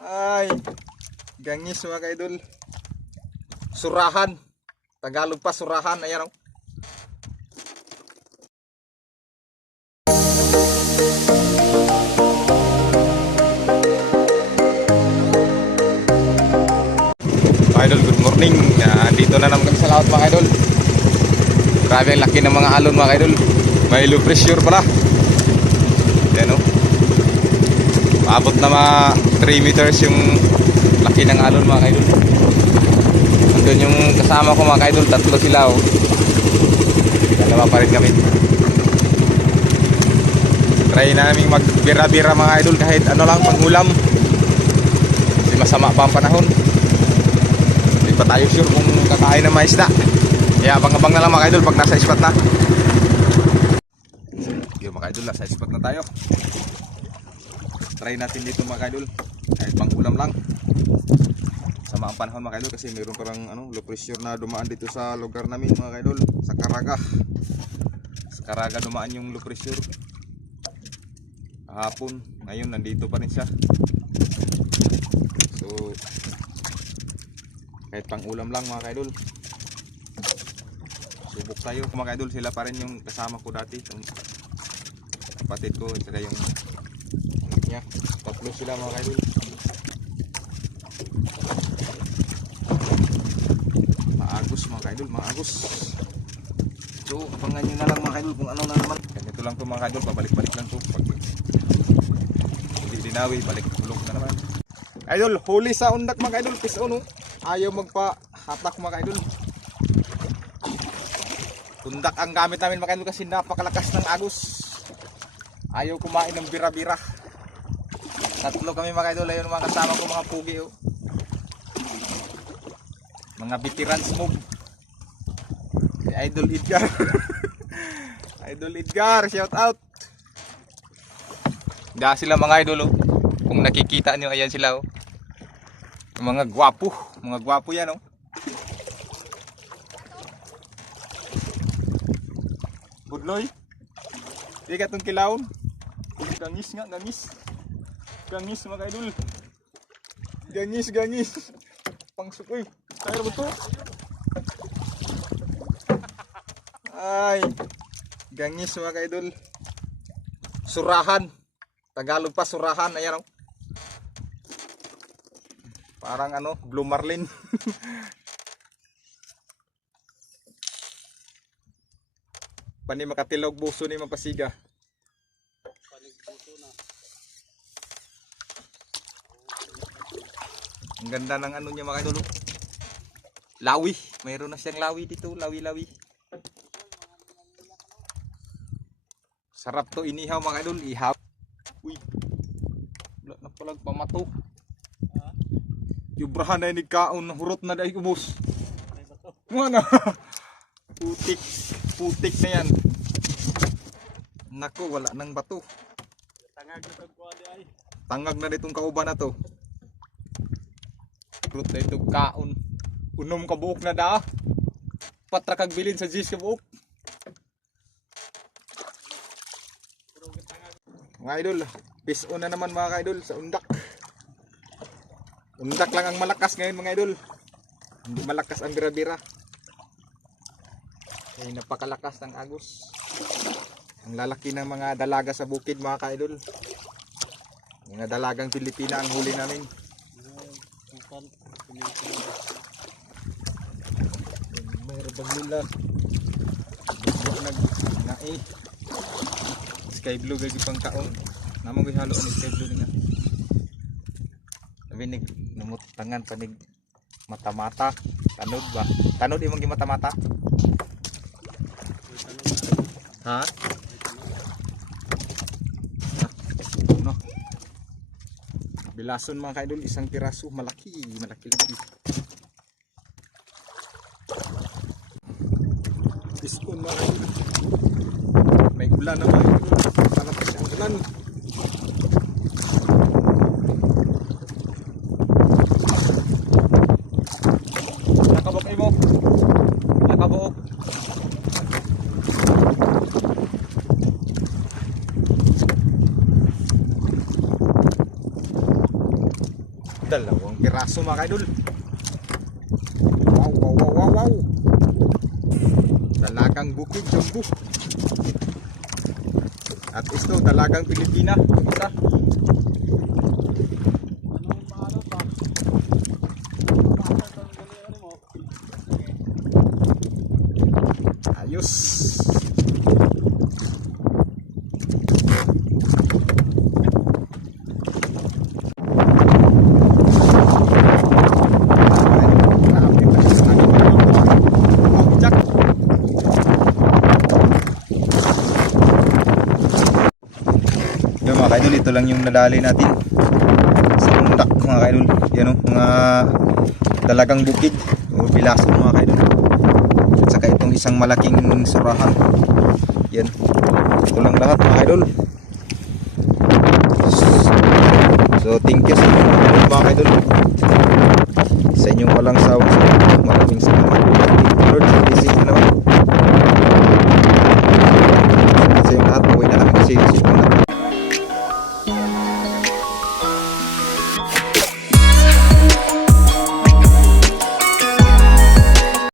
Ay, gangis mga kaidol. Surahan. Tagalog pa surahan. Ayan o. Mga idol, good morning. Dito na naman kami sa laot mga idol. Grabe ang laki ng mga alon mga idol. May low pressure pala. Ayan o. Maabot na mga 3 meters yung laki ng alon mga idol. Andun yung kasama ko mga idol. Tatlo sila o. Dalawa pa rin kami. Try namin magbira-bira mga idol kahit ano lang pangulam. Kasi masama pa ang panahon. Hindi pa tayo sure kung kakain ng mais na. Kaya abang-abang na lang mga idol pag nasa spot na. Yung mga idol, nasa spot na tayo. Try natin dito mga idol. Kahit pangulam lang. Sama ang panahon mga idol kasi mayroon parang low pressure na dumaan dito sa lugar namin mga idol. Sa Caraga. Sa Caraga dumaan yung low pressure. Kahapon, ngayon nandito pa rin siya. So kahit pang ulam lang mga kaidol. Subok tayo mga kaidol. Sila pa rin yung kasama ko dati, yung kapatid ko at saka yung niya. Tatlo sila mga kaidol. Maagos mga kaidol, maagos. So abangan nyo na lang mga kaidol kung ano na naman. Ganito lang to mga kaidol, pabalik-balik lang to. Pag hindi dinawi, balik tulog na naman. Idol, huli sa undak mga idol. Piso no, ayaw magpa-hatak mga idol. Undak ang gamit namin mga idol kasi napakalakas ng agos. Ayaw kumain ng bira-bira. Tatlo kami mga idol. Ayun mga kasama ko, mga pugi oh. Mga veterans move. Si Idol Edgar. Idol Edgar, shout out. Dahil sila mga idol oh. Kung nakikita nyo, ayan sila oh. Mga gwapo yan oh. Budloy. Di ka itong kilawon. Gangis nga, gangis. Gangis mga idol. Gangis. Pangsukoy. Kaya ba ito? Ay, gangis mga idol. Surahan. Tagalog pa surahan. Ayan o. Parang Blue Marlin. Pani makatilog buso ni mapasiga. Ang ganda ng niya mga idol. Lawi. Mayroon na siyang lawi dito. Lawi. Sarap to inihaw mga idol. Ihaw. Uy. Wala na palag pamato. Yubrahan na yung kaon. Hurot na dahil ubos. Mga putik na yan. Naku, wala nang bato. Tangag na ditong kauban na to. Hurot na itong kaon. Unom ka buok na da. Patra kag bilin sa jis ka buok. Mga idol, piso na naman mga idol sa undak. Undak lang ang malakas ngayon mga idol. Hindi malakas ang bira-bira. Ay napakalakas ng agos. Ang lalaki ng mga dalaga sa bukid mga ka-idol. Mga dalagang Pilipina ang huli namin. Mayroon bang nila nag-nae sky blue gagi pang kaon. Namang gihalo ni sky blue niya. Binig numot tangan panig mata-mata. Tanod ba? Tanod imong mata-mata? Ha? No. Bilason mga kaidol, isang piraso, malaki. Iskon mga kaidol. May ulan naman. Sarap kasi ang ulan. Nakabok. Dalawang piraso mga idol. Wow, wow, wow, wow, wow. Dalagang bukid, jumbo. At ito, dalagang Pilipina. Isa. Ayos. Yung mga kaidol, ito lang yung nadali natin sa mundak mga kaidol. Yan o, mga dalagang bukid o bilaso mga kaidol. At saka itong isang malaking surahan. Yan, ito lang lahat mga kaidol. So thank you sa mga kaidol, sa inyong walang sawang support. Maraming salamat.